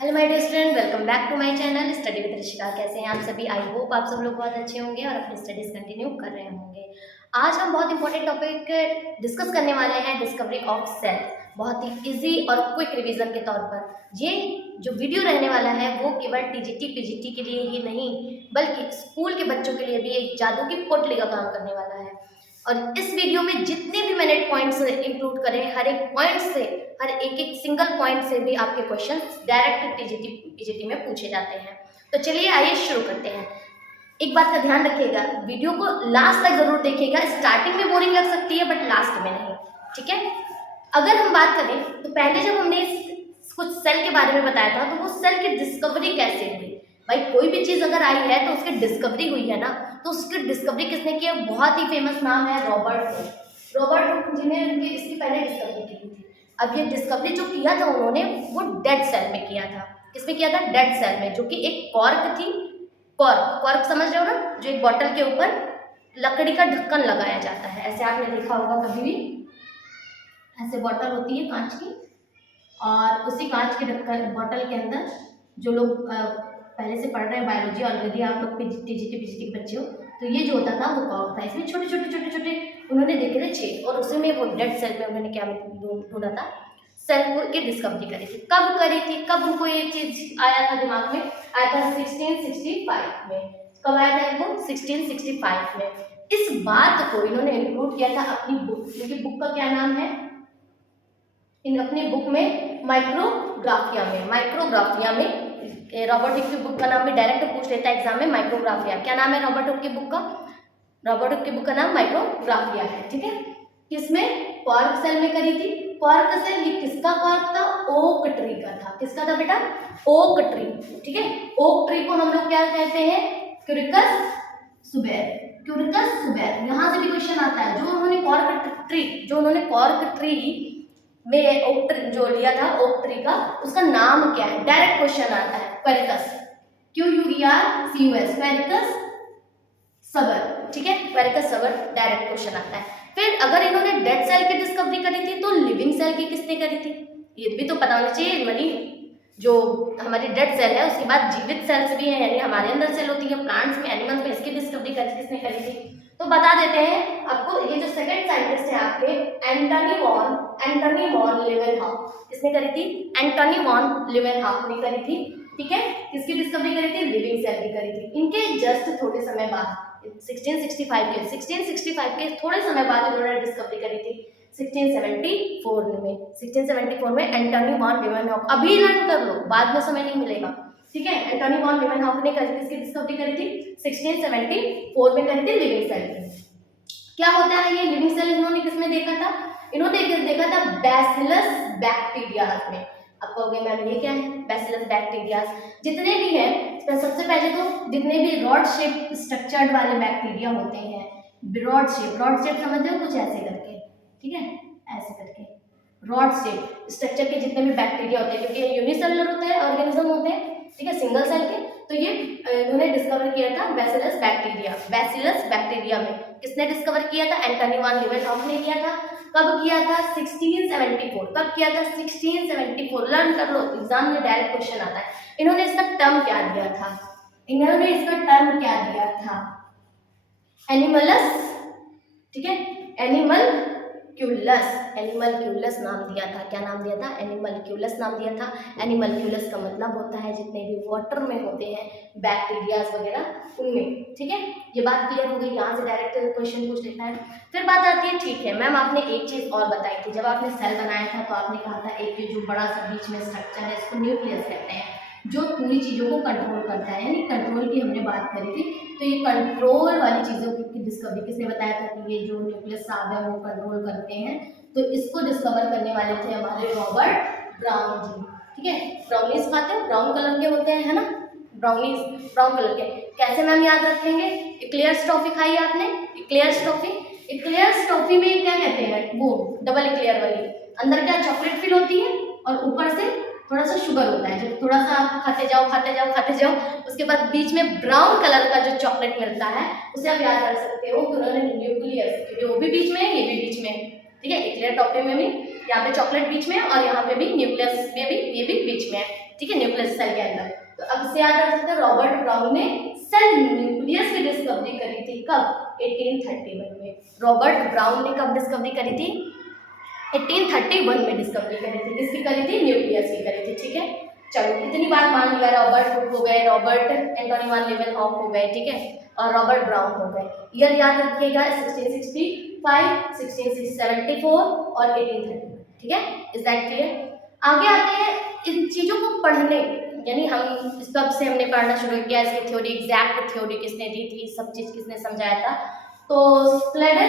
Hello my dear student, welcome back to my channel study with Rishika. कैसे हैं आप सभी? आई होप आप सब लोग बहुत अच्छे होंगे और अपनी स्टडीज कंटिन्यू कर रहे होंगे। आज हम बहुत इंपॉर्टेंट टॉपिक डिस्कस करने वाले हैं, डिस्कवरी ऑफ सेल्फ। बहुत ही इजी और क्विक रिवीजन के तौर पर ये जो वीडियो रहने वाला है वो केवल टीजीटी पीजीटी के लिए ही नहीं बल्कि स्कूल के बच्चों के लिए भी एक जादू की पोटली का काम करने वाला है। और इस वीडियो में जितने भी मैंने पॉइंट्स इंक्लूड करे, हर एक पॉइंट से, हर एक सिंगल पॉइंट से भी आपके क्वेश्चंस डायरेक्ट टीजीटी पीजीटी में पूछे जाते हैं। तो चलिए आइए शुरू करते हैं। एक बात का ध्यान रखिएगा, वीडियो को लास्ट तक जरूर देखिएगा। स्टार्टिंग में बोरिंग लग सकती है बट लास्ट में नहीं, ठीक है। अगर हम बात करें तो पहले जब हमने कुछ सेल के बारे में बताया था तो वो सेल की डिस्कवरी कैसे हुई। भाई कोई भी चीज अगर आई है तो उसकी डिस्कवरी हुई है ना, तो उसकी डिस्कवरी किसने की है? बहुत ही फेमस नाम है रॉबर्ट हुक। रॉबर्ट हुक जी ने इसकी पहले डिस्कवरी की थी। अब ये डिस्कवरी जो किया था उन्होंने वो डेड सेल में किया था। किसमें किया था? डेड सेल में, जो कि एक कॉर्क थी। कॉर्क, कॉर्क समझ रहे हो ना, जो एक बॉटल के ऊपर लकड़ी का ढक्कन लगाया जाता है। ऐसे आपने देखा होगा कभी भी, ऐसे बॉटल होती है कांच की, और उसी कांच के ढक्कन बॉटल के अंदर जो लोग पहले से पढ़ रहे हैं बायोलॉजी, ऑलरेडी आप लोग टीजीटी पीजीटी के बच्चे हो, तो ये जो होता था वो कॉर्क था। इसमें छोटे छोटे छोटे छोटे उन्होंने देखे थे छेद, और उसी में वो डेड सेल में उन्होंने क्या ढूंढा था? सेल की डिस्कवरी करी थी। कब करी थी? कब उनको ये चीज आया था दिमाग में? आया था 1665 में। कब आया था इनको? 1665 में। इस बात को इन्होंने इंक्लूड किया था अपनी बुक। इनकी बुक का क्या नाम है? इन अपनी बुक में माइक्रोग्राफिया में रॉबर्ट हुक की बुक का नाम भी डायरेक्ट पूछ लेता है एग्जाम में, माइक्रोग्राफिया। क्या नाम है रॉबर्ट हुक की बुक का? रॉबर्ट हुक की बुक का नाम माइक्रोग्राफिया है, ठीक है। किसमें? कॉर्क सेल में करी थी। कॉर्क सेल ये किसका कॉर्क था? ओक ट्री का था। किसका था बेटा? ओक ट्री, ठीक है। ओक ट्री को हम लोग क्या कहते हैं? क्यूरिकस सुबेर। क्यूरिकस सुबेर, यहाँ से भी क्वेश्चन आता है। जो उन्होंने कॉर्क ट्री में ओक ट्री जो लिया था, ओक ट्री का, उसका नाम क्या है? डायरेक्ट क्वेश्चन आता है। क्वेरिकस, QUERCUS, क्वेरिकस सबर, ठीक है। क्वेरिकस सबर डायरेक्ट क्वेश्चन आता है। फिर अगर इन्होंने डेड सेल की डिस्कवरी करी थी तो लिविंग सेल की किसने करी थी? ये भी तो पता होना चाहिए। मनी जो हमारी डेड सेल है उसके बाद जीवित सेल्स भी हैं, यानी हमारे अंदर सेल होती है प्लांट्स में, एनिमल्स में, इसकी डिस्कवरी किसने करी थी? तो बता देते हैं आपको। ये जो सेकंड साइंटिस्ट है आपके, एंटनी वॉन लीवेनहॉक, किसने करी थी? एंटनी वॉन लीवेनहॉक ने करी थी, ठीक है। किसकी डिस्कवरी करी थी? लिविंग सेल की करी थी। इनके जस्ट थोड़े समय बाद 1665 के थोड़े समय बाद इन्होंने डिस्कवरी करी थी 1674 में एंटनी वॉन लीवेनहॉक। अभी लर्न कर लो, बाद में समय नहीं मिलेगा, ठीक है। एंटनी वॉन लीवेनहॉक ने किसकी डिस्कवरी करी थी? 1674 में करी थी लिविंग सेल की। क्या होता है ये लिविंग सेल? इन्होंने किसमें देखा था? इन्होंने देखा था बैसिलस बैक्टीरियाज में। आप कहोगे मैम ये क्या है बैसिलस बैक्टीरियाज? जितने भी हैं, सबसे पहले तो जितने भी रॉड शेप स्ट्रक्चर्ड वाले बैक्टीरिया होते हैं, रॉड शेप समझते हो? कुछ ऐसे करके, ठीक है, ऐसे करके रॉड शेप स्ट्रक्चर के जितने भी बैक्टीरिया होते हैं, क्योंकि ये यूनिसेलुलर होते हैं, ऑर्गेनिज्म होते हैं, ठीक है, सिंगल सेल के। तो ये इन्होंने डिस्कवर किया था बैसिलस बैक्टीरिया में। किसने डिस्कवर किया था? एंटनी वॉन लीवेनहॉक ने किया था। कब किया था? 1674। कब किया था? 1674। लर्न कर लो, एग्जाम में डायरेक्ट क्वेश्चन आता है। इन्होंने इसका टर्म क्या दिया था? एनिमलस, ठीक है, एनिमलक्यूलस नाम दिया था। क्या नाम दिया था? एनिमलक्यूलस नाम दिया था। एनिमलक्यूलस का मतलब होता है जितने भी वाटर में होते हैं बैक्टीरियाज वगैरह उनमें, ठीक है। ये बात क्लियर हो गई। यहाँ से डायरेक्ट क्वेश्चन पूछ लेता है। फिर बात आती है, ठीक है मैम आपने एक चीज और बताई थी, जब आपने सेल बनाया था तो आपने कहा था एक जो बड़ा सा बीच में स्ट्रक्चर है इसको न्यूक्लियस कहते हैं, जो पूरी चीज़ों को कंट्रोल करता है, यानी कंट्रोल की हमने बात करी थी। तो ये कंट्रोल वाली चीज़ों की डिस्कवरी किसने बताया था कि ये जो न्यूक्लियस साहब है वो कंट्रोल करते हैं? तो इसको डिस्कवर करने वाले थे हमारे रॉबर्ट ब्राउन जी, ठीक है। ब्राउनीज खाते हो, ब्राउन कलर के होते हैं, है ना, ब्राउनीज ब्राउन कलर के। कैसे मैम याद रखेंगे? इक्लेयर्स टॉफी खाई आपने? इक्लेयर्स टॉफी में क्या कहते हैं? वो डबल इक्लेयर वाली, अंदर क्या चॉकलेट फिल होती है और ऊपर से थोड़ा सा शुगर होता है। जब थोड़ा सा आप खाते जाओ, उसके बाद बीच में ब्राउन कलर का जो चॉकलेट मिलता है उसे आप याद रख सकते हो कि उन्होंने न्यूक्लियस, क्योंकि वो भी बीच में है, ये भी बीच में है, ठीक है। इक्लेयर टॉफी में भी यहाँ पे चॉकलेट बीच में है और यहाँ पे भी न्यूक्लियस में भी ये भी बीच में है, ठीक है, न्यूक्लियस सेल के अंदर। तो अब इससे याद रख सकते हैं रॉबर्ट ब्राउन ने सेल न्यूक्लियस की डिस्कवरी करी थी, कब? 1831 में। रॉबर्ट ब्राउन ने कब डिस्कवरी करी थी? 1831 में डिस्कवरी करी थी। किसकी करी थी? न्यूक्लियस की करी थी। ठीक है, चलो इतनी बात मान लिया। रॉबर्ट हुक हो गए, रॉबर्ट एंटोनी वैन लीeuwenhoek हो गए, ठीक है, और रॉबर्ट ब्राउन हो गए। ईयर याद रखिएगा 1665, 1674 और 1831। ठीक है, इज दैट क्लियर? आगे आते हैं इन चीजों को पढ़ने, यानी हम कब से हमने पढ़ना शुरू किया, इसकी थ्योरी, एग्जैक्ट थ्योरी किसने दी थी, सब चीज किसने समझाया था। तो स्लेडर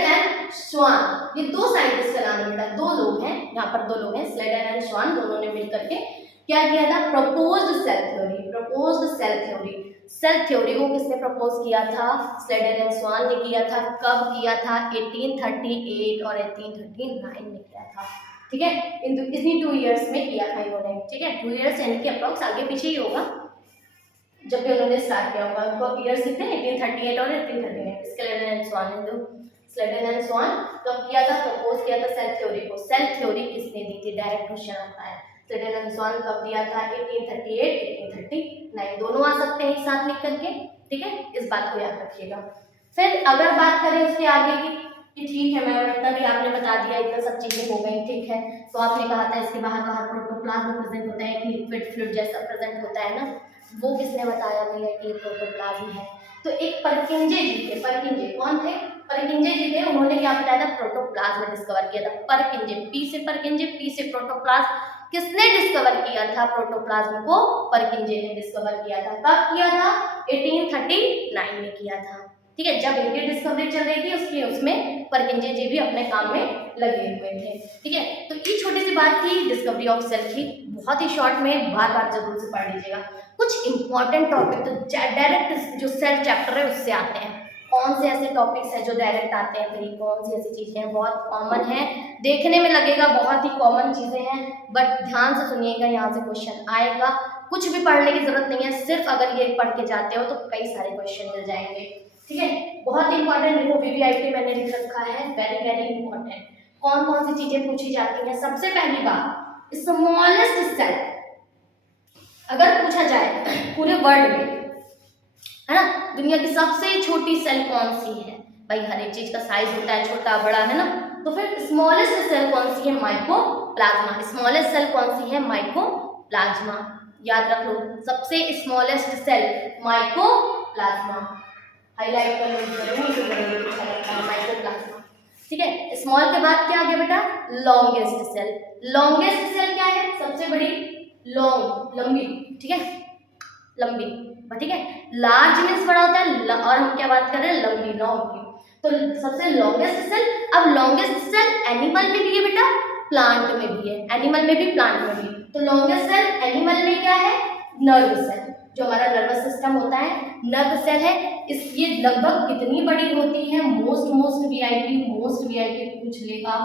एंड स्वान, ये दो साइंटिस्ट का नाम है बेटा, दो लोग हैं यहाँ पर, दो लोग हैं, स्लेडर एंड स्वान, दोनों ने मिलकर के क्या किया था? Proposed cell theory. Proposed cell theory, cell theory को किसने प्रपोज किया था? स्लेडर एंड स्वान ने किया था। कब किया था? 1838 और 1839 में किया था। ठीक है, इतनी 2 इयर्स में किया था इन्होंने। ठीक है, 2 इयर्स यानी कि अप्रॉक्स, आगे पीछे ही होगा जब भी उन्होंने स्टार्ट किया होगा। उनको ईयर्स कितने? 1838 और 1839। स्लेडर एंड स्वान ने दो, स्लेडर एंड स्वान कब किया था? प्रपोज किया था सेल थ्योरी को। सेल थ्योरी किसने दी थी? डायरेक्ट क्वेश्चन आता है। स्लेडर एंड स्वान कब दिया था? 1838, 1839, दोनों आ सकते हैं एक साथ लिख करके। ठीक है, इस बात को याद रखिएगा। फिर अगर बात करें उसके आगे की, कि ठीक है मैम इतना भी आपने बता दिया, इतना सब चीजें हो गई, ठीक है, तो आपने कहा था इसके बाहर बाहर प्रोटोप्लाज्म प्रेजेंट होता है, एक लिक्विड फ्लूइड जैसा प्रेजेंट होता है ना, वो किसने बताया भैया कि प्रोटोप्लाज्म है? तो एक परकिंजे जी थे। परकिंजे कौन थे? परकिंजे जी थे। उन्होंने क्या बताया था? प्रोटोप्लाज्म डिस्कवर किया था। परकिंजे, पी से परकिंजे, पी से प्रोटोप्लाज्म। किसने डिस्कवर किया था प्रोटोप्लाज्म को? परकिंजे ने डिस्कवर किया था। कब किया था? 1839 में किया था। ठीक है, जब इनकी डिस्कवरी चल रही थी उसकी, उसमें परकिंजे जी भी अपने काम में लगे हुए थे। ठीक है, तो ये छोटी सी बात थी डिस्कवरी ऑफ सेल की, बहुत ही शॉर्ट में, बार बार जरूर से पढ़ लीजिएगा। कुछ इंपॉर्टेंट टॉपिक तो डायरेक्ट जो सेल चैप्टर है उससे आते हैं। कौन से ऐसे टॉपिक्स हैं जो डायरेक्ट आते हैं, फिर कौन सी ऐसी चीजें हैं बहुत कॉमन है, देखने में लगेगा बहुत ही कॉमन चीजें हैं, बट ध्यान से सुनिएगा, यहाँ से क्वेश्चन आएगा। कुछ भी पढ़ने की जरूरत नहीं है, सिर्फ अगर ये पढ़ के जाते हो तो कई सारे क्वेश्चन मिल जाएंगे। ठीक है, बहुत इंपॉर्टेंट, देखो वीवीआईपी मैंने लिख रखा है, वेरी वेरी इंपॉर्टेंट। कौन कौन सी चीजें पूछी जाती हैं? सबसे पहली बात, स्मॉलेस्ट सेल अगर पूछा जाए पूरे वर्ल्ड में, है ना, दुनिया की सबसे छोटी सेल कौन सी है? भाई हर एक चीज का साइज होता है, छोटा बड़ा, है ना, तो फिर स्मॉलेस्ट सेल कौन सी है? माइकोप्लाज्मा। स्मॉलेस्ट सेल कौन सी है? माइकोप्लाज्मा। याद रख लो, सबसे स्मॉलेस्ट सेल माइकोप्लाज्मा। हाईलाइट कर लो जरूर, माइकोप्लाज्मा। ठीक है, स्मॉल के बाद क्या आ गया बेटा? Longest cell. लॉन्गेस्ट सेल क्या है? सबसे बड़ी, लॉन्ग, लंबी, ठीक है, लंबी, ठीक है। लार्ज मीन्स बड़ा होता है, और हम क्या बात कर रहे हैं? लंबी, लॉन्ग की। तो सबसे लॉन्गेस्ट सेल, अब लॉन्गेस्ट सेल एनिमल में भी है बेटा, प्लांट में भी है, एनिमल में भी प्लांट में भी। तो लॉन्गेस्ट सेल एनिमल में क्या है? नर्व सेल, जो हमारा नर्वस सिस्टम होता है, नर्व सेल है। इस ये लगभग कितनी बड़ी होती है? मोस्ट वीआईपी पूछ लेगा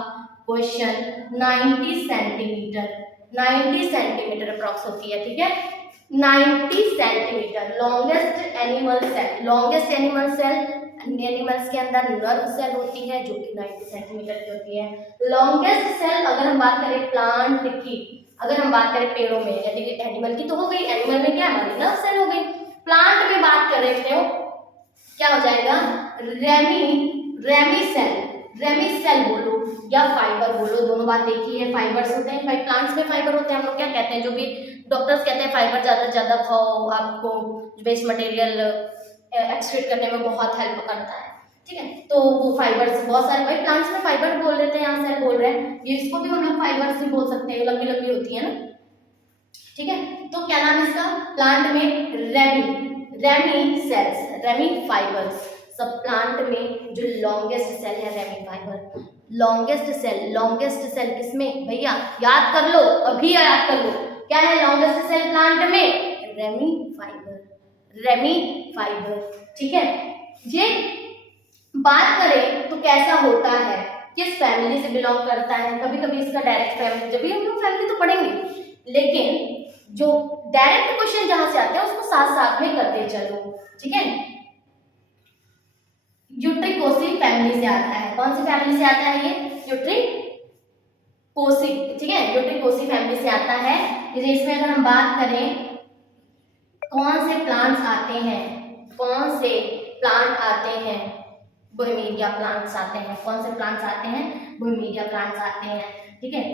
क्वेश्चन, 90 सेंटीमीटर, 90 सेंटीमीटर अप्रॉक्स होती है। ठीक है, 90 centimetre. Longest animal cell, longest animal cell, animals के अंदर नर्व सेल होती है जो कि 90 सेंटीमीटर की होती है। लॉन्गेस्ट सेल अगर हम बात करें प्लांट की, अगर हम बात करें पेड़ों में, यानी कि एनिमल की तो हो गई, एनिमल में क्या हमारी नर्व सेल हो गई। प्लांट में बात कर रहे थे क्या हो जाएगा? रेमी सेल बोलो या फाइबर बोलो, दोनों बात एक ही है। फाइबर्स होते हैं, भाई प्लांट्स में फाइबर होते हैं। हम लोग क्या कहते हैं, जो भी डॉक्टर्स कहते हैं फाइबर ज़्यादा से ज़्यादा खाओ, आपको वेस्ट मटेरियल एक्सट्रैक्ट करने में बहुत हेल्प करता है। ठीक है, तो वो फाइबर्स बहुत सारे, भाई प्लांट्स में फाइबर बोल देते हैं, यहाँ सेल बोल रहे हैं, ये इसको भी हम लोग फाइबर्स भी बोल सकते हैं, लंबी लंबी होती है ना। ठीक है, तो क्या नाम है इसका? प्लांट में रेमी सेल्स, रेमी फाइबर्स। सब प्लांट में जो लॉन्गेस्ट सेल है रेमी फाइबर। लॉन्गेस्ट सेल किसमें भैया? याद कर लो, अभी याद कर लो, क्या है लॉन्गेस्ट सेल प्लांट में? Ramie fibre. ठीक है, ये बात करें तो कैसा होता है, किस फैमिली से बिलोंग करता है? कभी कभी इसका डायरेक्ट फैमिली, जब भी हम लोग फैमिली तो पढ़ेंगे, लेकिन जो डायरेक्ट क्वेश्चन जहां से आते हैं उसको साथ साथ में करते चलो। ठीक है, यूट्रिकोसी फैमिली से आता है। कौन सी फैमिली से आता है ये? कोसी, ठीक है, यूट्रिकोसी फैमिली से आता है। इसमें अगर हम बात करें कौन से प्लांट्स आते हैं, कौन से प्लांट आते हैं, बोहेमिया प्लांट्स आते हैं। कौन से प्लांट्स आते हैं? बोहेमिया प्लांट्स आते हैं, ठीक है।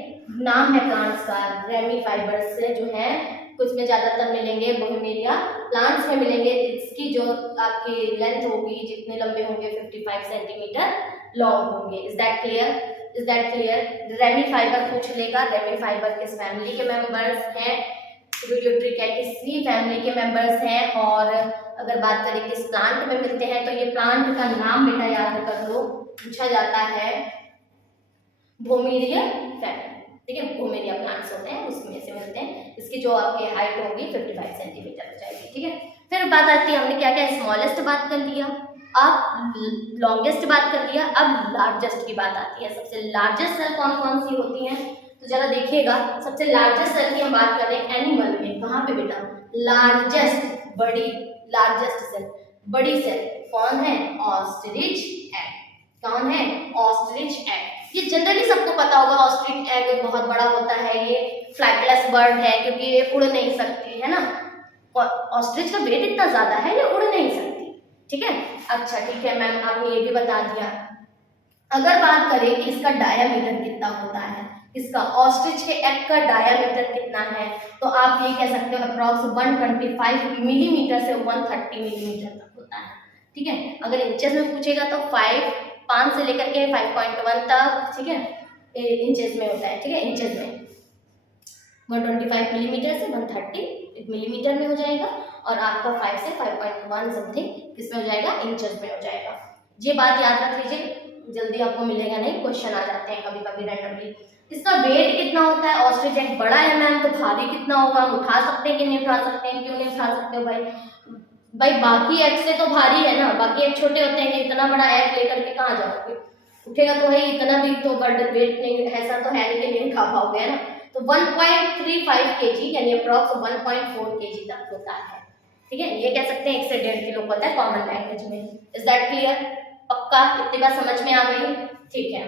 नाम है प्लांट्स का, रेमी फाइबर्स से जो है कुछ में ज्यादातर मिलेंगे बोहेमिया प्लांट्स में मिलेंगे। इसकी जो आपकी लेंथ होगी, जितने लंबे होंगे 55 सेंटीमीटर लॉन्ग होंगे। Is that clear? Is that clear? Ramie fibre पूछ लेगा, रेमी फाइबर किस फैमिली के मेंबर्स हैं? किसी फैमिली के मेंबर्स हैं। और अगर बात करें किस प्लांट में मिलते हैं, तो ये प्लांट का नाम बेटा याद कर लो, पूछा जाता है बोहेमिया फैमिली, ठीक है। बोहेमिया प्लांट्स होते हैं, उसमें से मिलते हैं। इसकी जो आपकी हाइट होगी 55 सेंटीमीटर हो जाएगी, ठीक है। फिर बात आती है, हमने क्या क्या स्मॉलेस्ट बात कर लिया, अब लॉन्गेस्ट बात कर लिया, अब लार्जेस्ट की बात आती है। सबसे लार्जेस्ट सेल कौन कौन सी होती हैं, तो जरा देखिएगा। सबसे लार्जेस्ट सेल की हम बात करें एनिमल में, कहाँ पे बेटा? लार्जेस्ट, बड़ी, लार्जेस्ट सेल, बड़ी सेल कौन है? Ostrich egg. कौन है? Ostrich egg. ये जनरली सबको पता होगा, ऑस्ट्रिच एग बहुत बड़ा होता है, ये फ्लाइटलेस बर्ड है क्योंकि ये उड़ नहीं सकती है ना। ऑस्ट्रिच का वेट इतना ज्यादा है, ये उड़ नहीं सकती, ठीक है। अच्छा ठीक है मैम, आपने ये भी बता दिया। अगर बात करें कि इसका डायामीटर कितना होता है, इसका ऑस्ट्रिच के एग का डायामीटर कितना है, तो आप ये कह सकते हो अप्रॉक्स 125 मिलीमीटर से 130 मिलीमीटर तक होता है, ठीक है। अगर इंचेस में पूछेगा तो 5 से लेकर के 5.1 तक, ठीक है, इंचेस में होता है, ठीक है। इंचेस में 125 मिलीमीटर से 130 मिलीमीटर में हो जाएगा, और आपका 5 से 5.1 समथिंग किसमें हो जाएगा? इंचेस में हो जाएगा। ये बात याद रख लीजिए, जल्दी आपको मिलेगा नहीं, क्वेश्चन आ जाते हैं कभी कभी रैंडमली। इसका वेट कितना होता है? ऑस्ट्रिच एग बड़ा है मैम, तो भारी कितना होगा? हम उठा सकते हैं कि नहीं उठा सकते हैं? क्यों नहीं उठा सकते हो भाई? भाई बाकी एग से तो भारी है ना, बाकी एग छोटे होते हैं, इतना बड़ा एग लेकर के कहाँ जाओगे? उठेगा तो है, इतना भी तो बर्डन वेट नहीं, ऐसा तो है नहीं कि नहीं उठा पाओगे, है ना। तो 1.35 kg यानी अप्रॉक्स 1.4 kg तक होता है, ठीक है। ये कह सकते हैं 1 से 1.5 किलो होता है कॉमन लैंग्वेज में। Is that clear? पक्का? इतनी बात समझ में आ गई? ठीक है।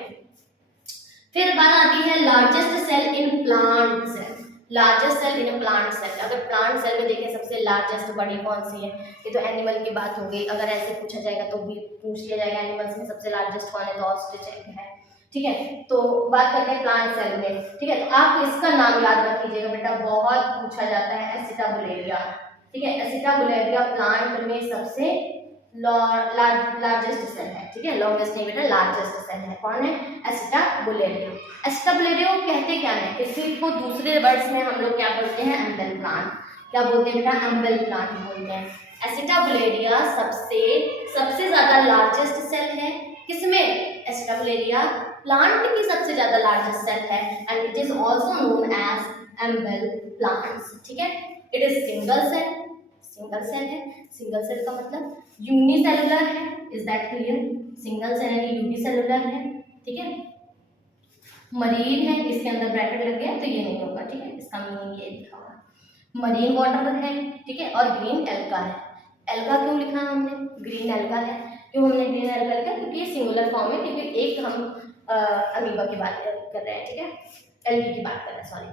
फिर बात आती है largest cell in plant cell. Largest cell in plant cell, अगर प्लांट सेल में देखें सबसे लार्जेस्ट बड़ी कौन सी है, ये तो एनिमल की बात हो गई। अगर ऐसे पूछा जाएगा तो भी पूछ लिया जाएगा एनिमल्स में सबसे लार्जेस्ट कौन है, तो ऑस्ट्रिच एग है, ठीक है। तो बात करते हैं प्लांट सेल में, ठीक है। तो आप इसका नाम याद रख लीजिएगा बेटा, बहुत पूछा जाता है, एसिटाबुलेरिया, ठीक है। एसिटाबुलेरिया प्लांट में सबसे लार्जेस्ट सेल है, ठीक है। लॉन्गेस्ट नहीं बेटा, लार्जेस्ट सेल है। कौन है? एसिटाबुलेरिया। एसिटाबुलेरिया कहते क्या है? इसी को दूसरे वर्ड्स में हम लोग क्या बोलते हैं? Humble plant. क्या बोलते हैं बेटा? अम्बेल प्लांट बोलते हैं। एसिटाबुलेरिया सबसे ज्यादा लार्जेस्ट सेल है, किसमें? एसिटाबुलेरिया प्लांट की सबसे ज्यादा लार्जेस्ट सेल है, and it is also known as umbel plants, ठीक है। It is single cell, single cell है। सिंगल सेल का मतलब यूनिसेलुलर है। Is that clear? Single cell यानी यूनिसेलुलर है, ठीक है। मरीन है, इसके अंदर ब्रैकेट लग गया तो ये नहीं होगा, ठीक है। इसका मीनिंग ये लिखा हुआ है। मरीन वाटर है, ठीक है, और ग्रीन एल्गा है। एल्गा क्यों लिखा है हमने? ग्रीन एल्गा है। क्यों हमने ग्रीन एल्गा लिखा? क्योंकि ये सिंगुलर फॉर्म है, क्योंकि एक हम अमीबा की बात कर रहे हैं, ठीक है, एल्गी की बात कर रहे हैं, सॉरी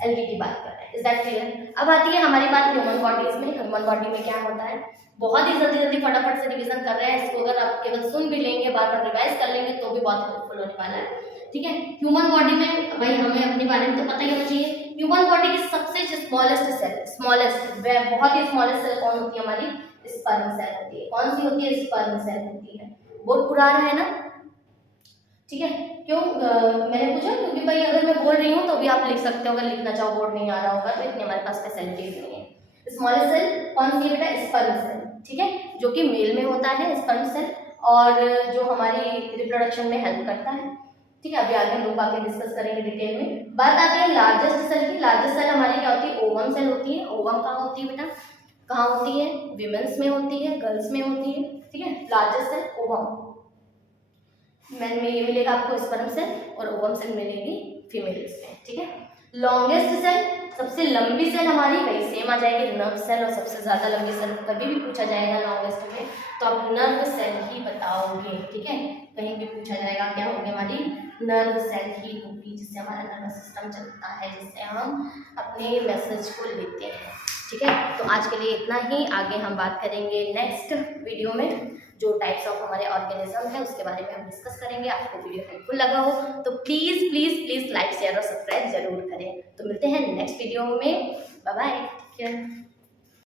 एल्गी की बात कर रहे हैं। Is that clear? अब आती है हमारी बात ह्यूमन बॉडीज में। ह्यूमन बॉडी में क्या होता है? बहुत ही जल्दी जल्दी फटाफट से रिवीजन कर रहे हैं, इसको अगर आप केवल सुन भी लेंगे, बार बार रिवाइज कर लेंगे तो भी बहुत हेल्पफुल होने वाला है, ठीक है। ह्यूमन बॉडी में भाई हमें अपने बारे में तो पता ही होना चाहिए। ह्यूमन बॉडी की सबसे स्मॉलेस्ट सेल, बहुत ही स्मॉलेस्ट सेल कौन होती है हमारी? स्पर्म सेल होती है। कौन सी होती है? स्पर्म सेल होती है। बहुत पुराना है ना, ठीक है। क्यों मैंने पूछा? क्योंकि भाई अगर मैं बोल रही हूँ तो भी आप लिख सकते हो, अगर लिखना चाहो, बोर्ड नहीं आ रहा होगा तो इतनी हमारे पास फैसिलिटीज नहीं है। स्मॉलेस्ट सेल कौन सी है बेटा? स्पर्म सेल, ठीक है, जो कि मेल में होता है स्पर्म सेल, और जो हमारी रिप्रोडक्शन में हेल्प करता है, ठीक है। अभी आगे हम लोग बाकी डिस्कस करेंगे डिटेल में। बात आती है लार्जेस्ट सेल की। लार्जेस्ट सेल हमारी क्या होती है? ओवम सेल होती है। ओवम कहाँ होती है बेटा? कहाँ होती है? विमेन्स में होती है, गर्ल्स में होती है, ठीक है। लार्जेस्ट सेल ओवम, मैन में ये मिलेगा आपको स्पर्म सेल, और ओवम सेल मिलेगी फीमेल्स में, ठीक है। लॉन्गेस्ट सेल सबसे लंबी सेल हमारी वही सेम आ जाएगी, नर्व सेल। और सबसे ज़्यादा लंबी सेल कभी भी पूछा जाएगा लॉन्गेस्ट में तो आप नर्व सेल ही बताओगे, ठीक है। कहीं भी पूछा जाएगा क्या होगी हमारी नर्व सेल ही होगी, जिससे हमारा नर्वस सिस्टम चलता है, जिससे हम अपने मैसेज को लेते हैं, ठीक है। तो आज के लिए इतना ही, आगे हम बात करेंगे नेक्स्ट वीडियो में जो टाइप्स ऑफ हमारे ऑर्गेनिज्म है उसके बारे में हम डिस्कस करेंगे। आपको वीडियो हेल्पफुल लगा हो तो please please please like share और सब्सक्राइब जरूर करें। तो मिलते हैं नेक्स्ट वीडियो में, बाय बाय, टेक केयर।